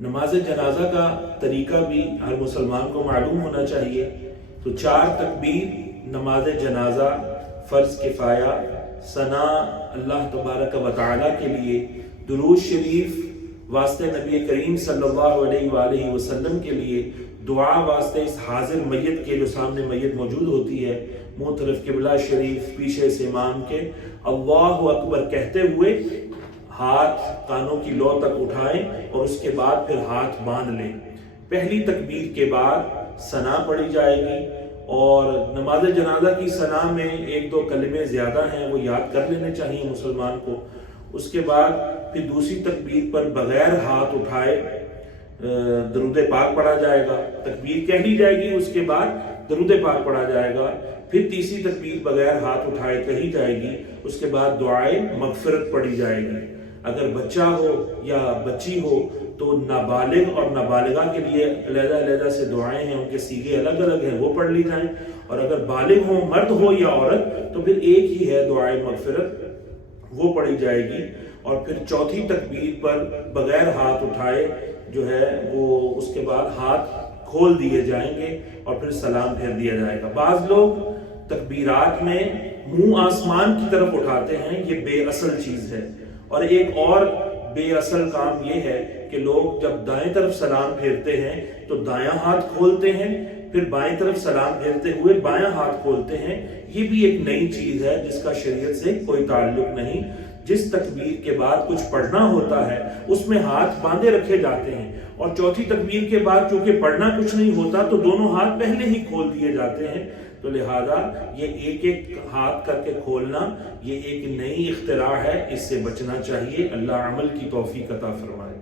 नमाज जनाजा का तरीका भी हर मुसलमान को मालूम होना चाहिए। तो 4 तकबीर नमाज जनाजा, फ़र्ज़ किफ़ाया, सना अल्लाह तबारक व तआला के लिए, दुरूद शरीफ वास्ते नबी करीम सल्लल्लाहु अलैहि वसल्लम के लिए, दुआ वास्ते इस हाजिर मैयत के, जो सामने मैयत मौजूद होती है, मुँह तरफ किबला शरीफ, पीछे से इमाम के अल्लाहु अकबर कहते हुए हाथ कानों की लौ तक उठाएं और उसके बाद फिर हाथ बांध लें। पहली तकबीर के बाद सना पढ़ी जाएगी और नमाज जनाजा की सना में 1-2 कलमे ज़्यादा हैं, वो याद कर लेने चाहिए मुसलमान को। उसके बाद फिर दूसरी तकबीर पर बगैर हाथ उठाए दरूद पाक पढ़ा जाएगा। तकबीर कह ली जाएगी, उसके बाद दरूद पाक पढ़ा जाएगा। फिर तीसरी तकबीर बगैर हाथ उठाए कही जाएगी, उसके बाद दुआए मगफिरत पढ़ी जाएगी। अगर बच्चा हो या बच्ची हो तो नाबालिग और नाबालिगा के लिए अलग-अलग से दुआएं हैं, उनके सीगे अलग अलग हैं, वो पढ़ ली जाएं। और अगर बालिग हो, मर्द हो या औरत, तो फिर एक ही है दुआए मगफिरत, वो पढ़ी जाएगी। और फिर चौथी तकबीर पर बगैर हाथ उठाए जो है वो उसके बाद हाथ खोल दिए जाएंगे और फिर सलाम फेर दिया जाएगा। बाज लोग तकबीरात में मुंह आसमान की तरफ उठाते हैं, ये बेअसल चीज है। और एक और बेअसल काम ये है कि लोग जब दाएं तरफ सलाम फेरते हैं तो दायां हाथ खोलते हैं, फिर बाएं तरफ सलाम फेरते हुए बायां हाथ खोलते हैं। ये भी एक नई चीज है जिसका शरीयत से कोई ताल्लुक नहीं। जिस तकबीर के बाद कुछ पढ़ना होता है उसमें हाथ बांधे रखे जाते हैं, और चौथी तकबीर के बाद चूंकि पढ़ना कुछ नहीं होता तो दोनों हाथ पहले ही खोल दिए जाते हैं। तो लिहाजा ये एक एक हाथ करके खोलना ये एक नई इख्तिरा है, इससे बचना चाहिए। अल्लाह अमल की तौफीक अता फरमाए।